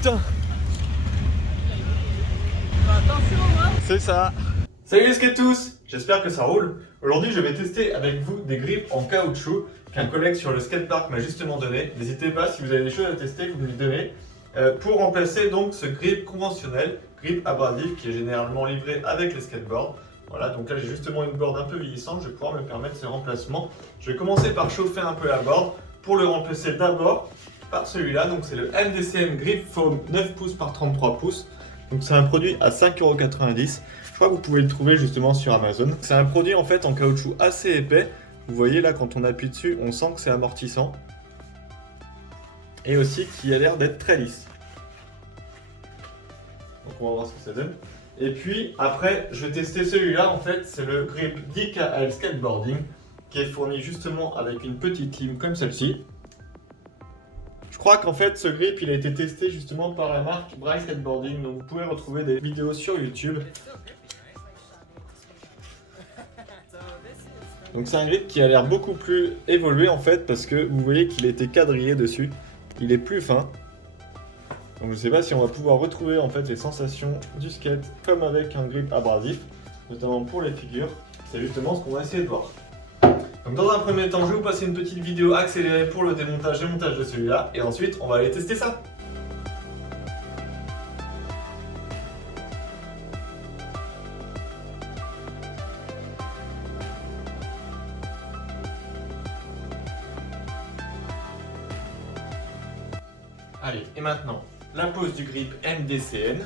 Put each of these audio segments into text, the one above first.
putain. Attention, hein. C'est ça. Salut les skateurs, j'espère que ça roule. Aujourd'hui, je vais tester avec vous des grippes en caoutchouc qu'un collègue sur le skatepark m'a justement donné. N'hésitez pas, si vous avez des choses à tester, vous me les donnez. Pour remplacer donc ce grip conventionnel, grip abrasif qui est généralement livré avec les skateboards. Voilà, donc là j'ai justement une board un peu vieillissante, je vais pouvoir me permettre ce remplacement. Je vais commencer par chauffer un peu la board pour le remplacer d'abord par celui-là. Donc c'est le MDCM Grip Foam 9 pouces par 33 pouces. Donc c'est un produit à 5,90 €. Je crois que vous pouvez le trouver justement sur Amazon. C'est un produit en fait en caoutchouc assez épais. Vous voyez là quand on appuie dessus, on sent que c'est amortissant. Et aussi qui a l'air d'être très lisse. Donc on va voir ce que ça donne. Et puis après, je vais tester celui-là en fait, c'est le grip DKL Skateboarding qui est fourni justement avec une petite lime comme celle-ci. Je crois qu'en fait ce grip il a été testé justement par la marque Bryce Skateboarding, donc vous pouvez retrouver des vidéos sur YouTube. Donc c'est un grip qui a l'air beaucoup plus évolué en fait parce que vous voyez qu'il a été quadrillé dessus. Il est plus fin. Donc je ne sais pas si on va pouvoir retrouver en fait les sensations du skate comme avec un grip abrasif, notamment pour les figures. C'est justement ce qu'on va essayer de voir. Donc dans un premier temps, je vais vous passer une petite vidéo accélérée pour le démontage et montage de celui-là, et ensuite on va aller tester ça. Allez, et maintenant, la pose du grip MDCN.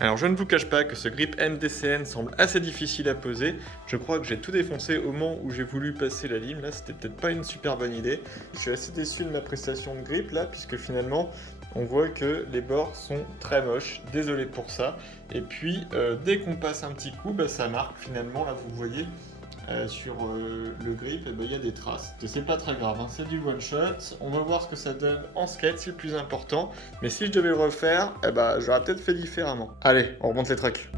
Alors je ne vous cache pas que ce grip MDCN semble assez difficile à poser. Je crois que j'ai tout défoncé au moment où j'ai voulu passer la lime. Là, c'était peut-être pas une super bonne idée. Je suis assez déçu de ma prestation de grip là, puisque finalement, on voit que les bords sont très moches. Désolé pour ça. Et puis, dès qu'on passe un petit coup, bah, ça marque finalement. Là, vous voyez sur le grip, et il y a des traces. C'est pas très grave, hein, c'est du one shot. On va voir ce que ça donne en skate, c'est le plus important. Mais si je devais le refaire, j'aurais peut-être fait différemment. Allez, on remonte les trucs.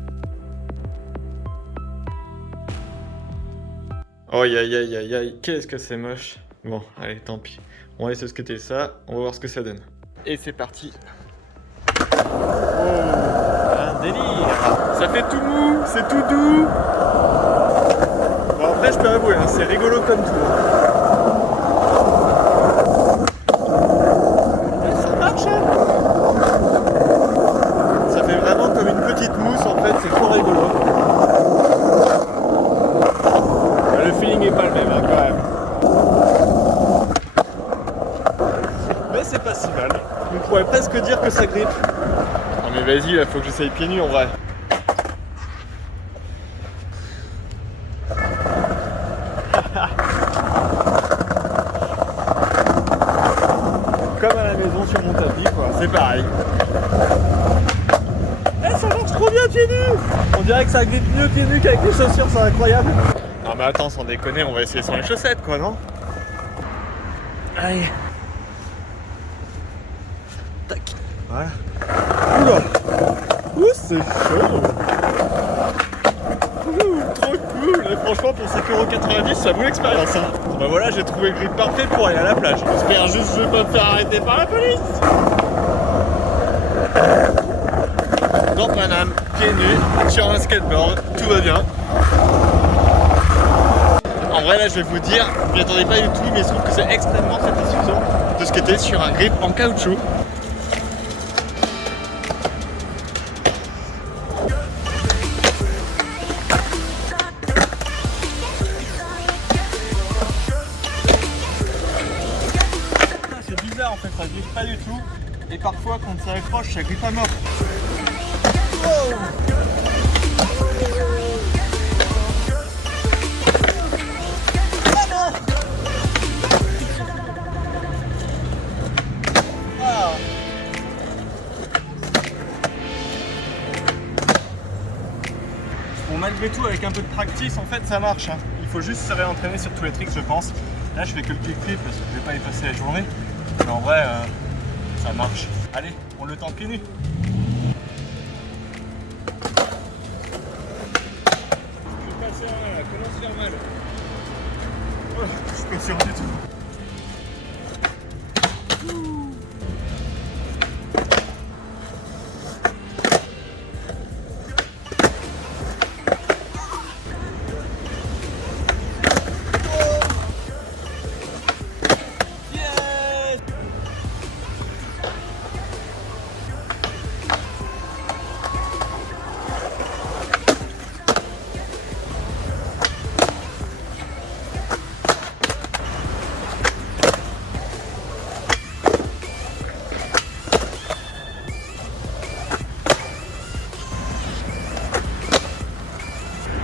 Oh aïe aïe aïe aïe, qu'est-ce que c'est moche. Bon, allez, tant pis. On va laisser skater ça, on va voir ce que ça donne. Et c'est parti. Oh, un délire. Ça fait tout mou, c'est tout doux. Bon après je peux avouer, hein, c'est rigolo comme tout. Ça marche hein. Ça fait vraiment comme une petite mousse en fait, c'est trop rigolo. Le feeling est pas le même hein, quand même. Mais c'est pas si mal. On pourrait presque dire que ça grippe. Non mais vas-y, là faut que j'essaye pieds nus en vrai. Comme à la maison sur mon tapis quoi, c'est pareil. Eh ça marche trop bien pieds nus. On dirait que ça grippe mieux pieds nus qu'avec les chaussures, c'est incroyable. Non mais attends, sans déconner, on va essayer sans les chaussettes quoi, non? Allez. Tac. Voilà. Oula. Ouh c'est chaud. Trop cool. Et franchement pour 5,90 € ça vaut l'expérience hein. Bah voilà, j'ai trouvé le grip parfait pour aller à la plage. J'espère juste que je vais pas me faire arrêter par la police. Dans Paname, pieds nus, sur un skateboard, tout va bien. En vrai là je vais vous dire, je m'y attendais pas du tout, mais je trouve que c'est extrêmement satisfaisant de skater sur un grip en caoutchouc. En fait ça grippe pas du tout et parfois quand ça accroche ça grippe à mort. Oh ah. Bon malgré tout avec un peu de practice en fait ça marche hein. Il faut juste se réentraîner sur tous les tricks je pense. Là je fais que le kickflip parce que je vais pas y passer la journée. Mais en vrai, ça marche. Allez, on le tente pieds nus. faire mal. Oh, je suis pas sûr du tout.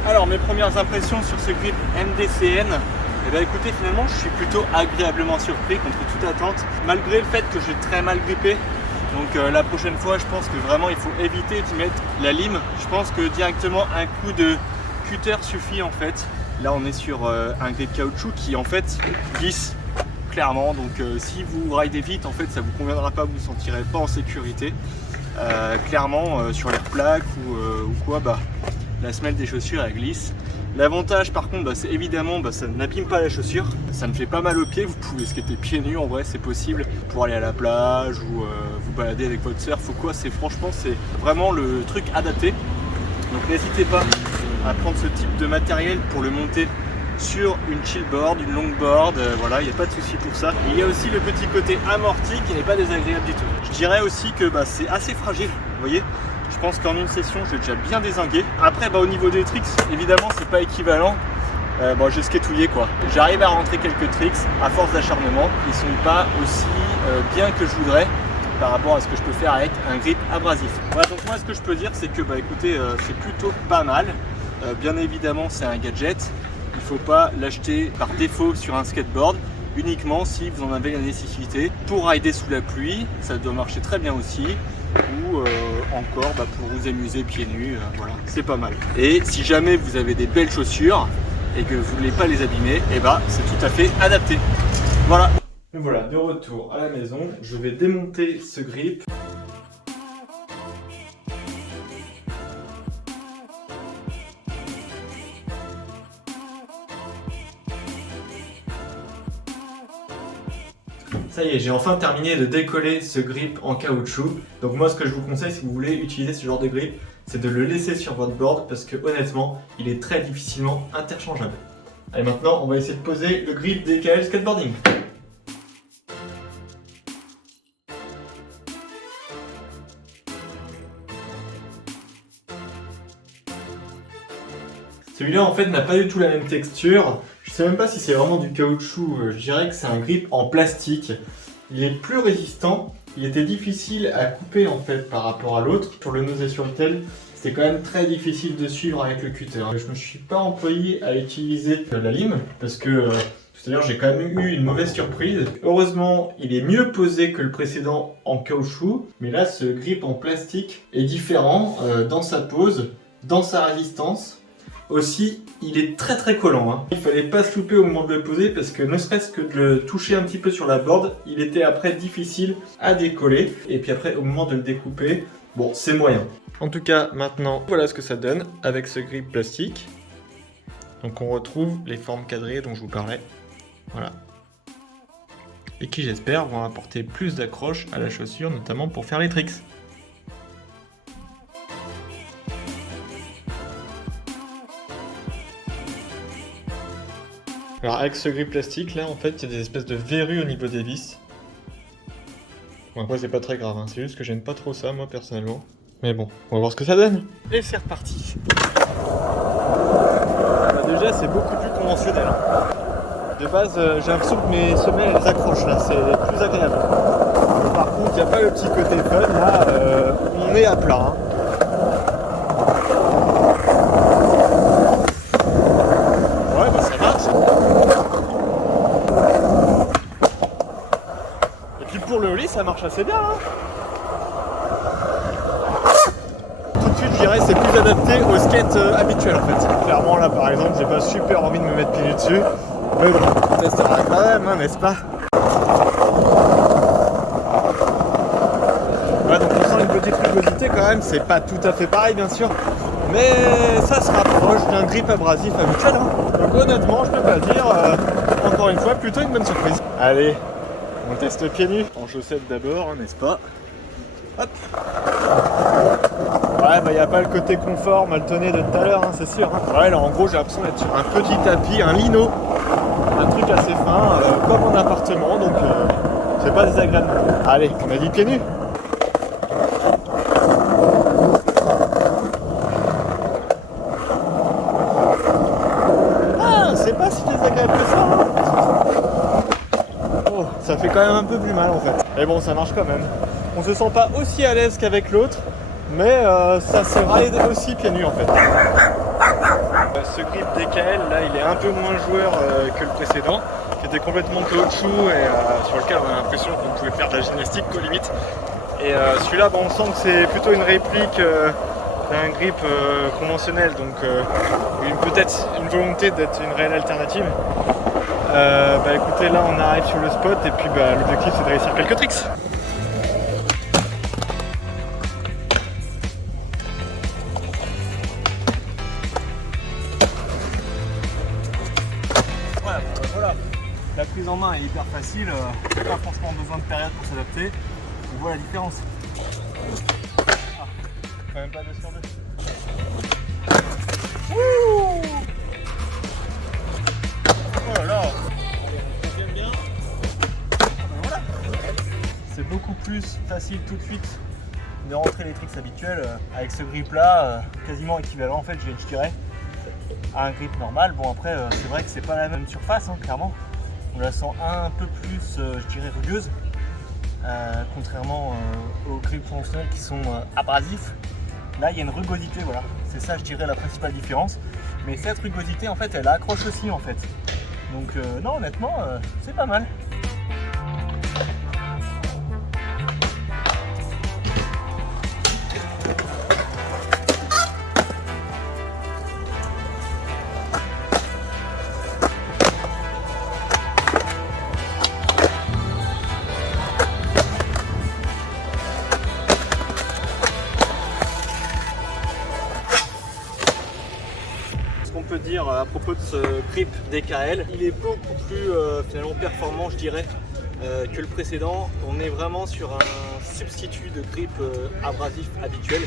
Alors mes premières impressions sur ce grip MDCN, eh bien écoutez, finalement je suis plutôt agréablement surpris contre toute attente, malgré le fait que j'ai très mal grippé. Donc la prochaine fois je pense que vraiment il faut éviter d'y mettre la lime. Je pense que directement un coup de cutter suffit en fait. Là on est sur un grip caoutchouc qui en fait glisse clairement, donc si vous ridez vite en fait ça vous conviendra pas, vous ne vous sentirez pas en sécurité. Clairement sur les plaques ou quoi, bah la semelle des chaussures elle glisse. L'avantage par contre, c'est évidemment ça n'abîme pas la chaussure, ça ne fait pas mal aux pieds, vous pouvez skater pieds nus en vrai, c'est possible pour aller à la plage ou vous balader avec votre surf ou quoi, franchement c'est vraiment le truc adapté. Donc n'hésitez pas à prendre ce type de matériel pour le monter sur une chillboard, une longboard, voilà, il n'y a pas de souci pour ça. Il y a aussi le petit côté amorti qui n'est pas désagréable du tout. Je dirais aussi que c'est assez fragile, vous voyez. Je pense qu'en une session, je l'ai déjà bien dézingué. Après, au niveau des tricks, évidemment, c'est pas équivalent. J'ai skatouillé quoi. J'arrive à rentrer quelques tricks à force d'acharnement. Ils sont pas aussi bien que je voudrais par rapport à ce que je peux faire avec un grip abrasif. Voilà, donc moi, ce que je peux dire, c'est que écoutez, c'est plutôt pas mal. Bien évidemment, c'est un gadget. Il faut pas l'acheter par défaut sur un skateboard. Uniquement si vous en avez la nécessité. Pour rider sous la pluie, ça doit marcher très bien aussi. Ou encore pour vous amuser pieds nus, voilà, c'est pas mal. Et si jamais vous avez des belles chaussures et que vous voulez pas les abîmer, c'est tout à fait adapté. Voilà. Et voilà, de retour à la maison, je vais démonter ce grip. Ça y est, j'ai enfin terminé de décoller ce grip en caoutchouc. Donc moi, ce que je vous conseille si vous voulez utiliser ce genre de grip, c'est de le laisser sur votre board parce que honnêtement, il est très difficilement interchangeable. Allez, maintenant, on va essayer de poser le grip DKL Skateboarding. Celui-là, en fait, n'a pas du tout la même texture. Je sais même pas si c'est vraiment du caoutchouc. Je dirais que c'est un grip en plastique. Il est plus résistant. Il était difficile à couper en fait par rapport à l'autre. Sur le nose et sur le tail, c'était quand même très difficile de suivre avec le cutter. Je me suis pas employé à utiliser la lime parce que tout à l'heure j'ai quand même eu une mauvaise surprise. Heureusement, il est mieux posé que le précédent en caoutchouc. Mais là, ce grip en plastique est différent dans sa pose, dans sa résistance. Aussi, il est très très collant. Il fallait pas se louper au moment de le poser parce que ne serait-ce que de le toucher un petit peu sur la board, il était après difficile à décoller. Et puis après, au moment de le découper, bon, c'est moyen. En tout cas, maintenant, voilà ce que ça donne avec ce grip plastique. Donc on retrouve les formes quadrillées dont je vous parlais. Voilà. Et qui, j'espère, vont apporter plus d'accroche à la chaussure, notamment pour faire les tricks. Alors avec ce grip plastique là, en fait, il y a des espèces de verrues au niveau des vis. Bon, après c'est pas très grave, c'est juste que j'aime pas trop ça moi personnellement. Mais bon, on va voir ce que ça donne. Et c'est reparti. Déjà c'est beaucoup plus conventionnel. De base j'ai l'impression que mes semelles elles accrochent là, c'est plus agréable. Par contre il n'y a pas le petit côté fun là, on est à plat. Ouais bah ça marche. Pour le ollie, ça marche assez bien. Tout de suite, je dirais c'est plus adapté au skate habituel en fait. Clairement, là par exemple, j'ai pas super envie de me mettre pieds nus dessus. Mais bon, on testera quand même, n'est-ce pas? Ouais, donc on sent une petite rugosité quand même. C'est pas tout à fait pareil, bien sûr. mais ça se rapproche d'un grip abrasif habituel. Hein. Donc honnêtement, je peux pas dire, encore une fois, plutôt une bonne surprise. Allez, on teste pieds nus. En chaussettes d'abord, hein, n'est-ce pas? Hop. Ouais, bah y a pas le côté confort mal tonné de tout à l'heure, hein, c'est sûr. Hein. Ouais, alors en gros, j'ai l'impression d'être sur un petit tapis, un lino, un truc assez fin, comme en appartement, donc c'est pas désagréable. Allez, on a dit pieds nus. C'est pas si désagréable que ça. Hein. Oh, ça fait quand même un peu plus mal en fait. Mais bon, ça marche quand même. On se sent pas aussi à l'aise qu'avec l'autre, mais ça se ride aussi pieds nus en fait. Ce grip DKL là, il est un peu moins joueur que le précédent, qui était complètement caoutchouc et sur lequel on a l'impression qu'on pouvait faire de la gymnastique aux limites. Et celui-là, bon, on sent que c'est plutôt une réplique d'un grip conventionnel, donc peut-être une volonté d'être une réelle alternative. Bah écoutez, là on arrive sur le spot et puis bah, l'objectif c'est de réussir quelques tricks. Voilà, la prise en main est hyper facile, pas franchement besoin de période pour s'adapter, on voit la différence. Quand même pas 2 sur 2. Wouh! Oh là là! Ça vient bien. Ben voilà. C'est beaucoup plus facile tout de suite de rentrer les tricks habituels avec ce grip là, quasiment équivalent en fait, je dirais, à un grip normal. Bon après c'est vrai que c'est pas la même surface, hein, clairement. On la sent un peu plus, je dirais, rugueuse, contrairement aux grips conventionnels qui sont abrasifs. Là, il y a une rugosité, voilà. C'est ça, je dirais, la principale différence. Mais cette rugosité, en fait, elle accroche aussi, en fait. Donc, non, honnêtement, c'est pas mal. Peut dire à propos de ce grip DKL, il est beaucoup plus finalement performant, je dirais, que le précédent. On est vraiment sur un substitut de grip abrasif habituel.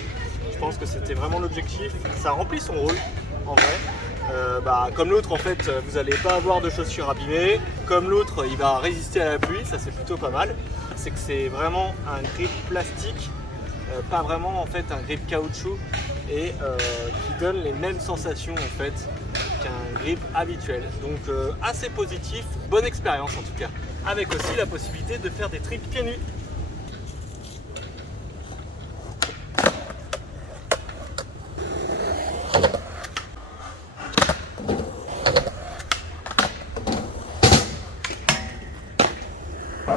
Je pense que c'était vraiment l'objectif. Ça remplit son rôle en vrai. Comme l'autre, en fait, vous n'allez pas avoir de chaussures abîmées. Comme l'autre, il va résister à la pluie, ça c'est plutôt pas mal. C'est que c'est vraiment un grip plastique, pas vraiment en fait un grip caoutchouc, et qui donne les mêmes sensations en fait qu'un grip habituel. Donc assez positif, bonne expérience en tout cas. Avec aussi la possibilité de faire des tricks pieds nus.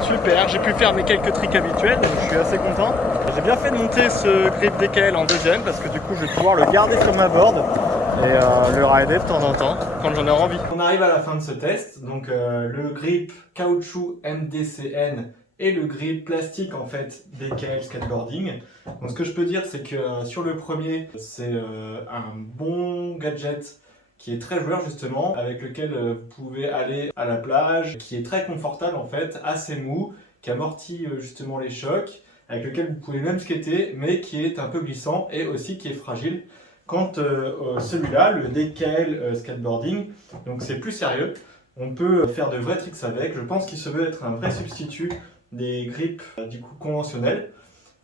Super, j'ai pu faire mes quelques tricks habituels, donc je suis assez content. J'ai bien fait de monter ce grip DKL en deuxième parce que du coup je vais pouvoir le garder sur ma board et le rider de temps en temps quand j'en ai envie. On arrive à la fin de ce test, donc le grip caoutchouc MDCN et le grip plastique en fait DKL skateboarding. Donc ce que je peux dire c'est que sur le premier c'est un bon gadget qui est très joueur justement, avec lequel vous pouvez aller à la plage, qui est très confortable en fait, assez mou, qui amortit justement les chocs, avec lequel vous pouvez même skater, mais qui est un peu glissant et aussi qui est fragile. Quant celui-là, le DKL skateboarding, donc c'est plus sérieux, on peut faire de vrais tricks avec. Je pense qu'il se veut être un vrai substitut des grips du coup conventionnels.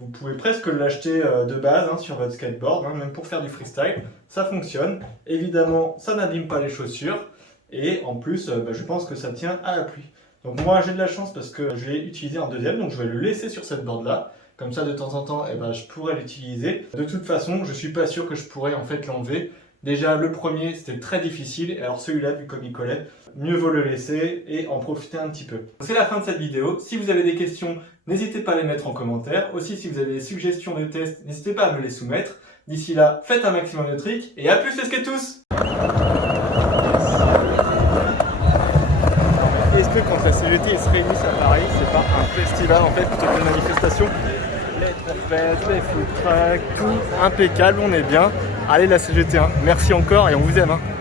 Vous pouvez presque l'acheter de base sur votre skateboard, même pour faire du freestyle, ça fonctionne. Évidemment, ça n'abîme pas les chaussures et en plus, je pense que ça tient à la pluie. Donc moi, j'ai de la chance parce que je l'ai utilisé en deuxième, donc je vais le laisser sur cette board-là. Comme ça, de temps en temps, je pourrais l'utiliser. De toute façon, je suis pas sûr que je pourrais en fait l'enlever. Déjà, le premier, c'était très difficile, et alors celui-là, vu comme il collait, mieux vaut le laisser et en profiter un petit peu. C'est la fin de cette vidéo. Si vous avez des questions, n'hésitez pas à les mettre en commentaire. Aussi, si vous avez des suggestions de tests, n'hésitez pas à me les soumettre. D'ici là, faites un maximum de tricks, et à plus les skateurs! Est-ce que quand la CGT se réunit à Paris, c'est pas un festival en fait plutôt qu'une manifestation? Les trapèzes, les food trucks, tout impeccable, on est bien. Allez la CGT1, merci encore et on vous aime.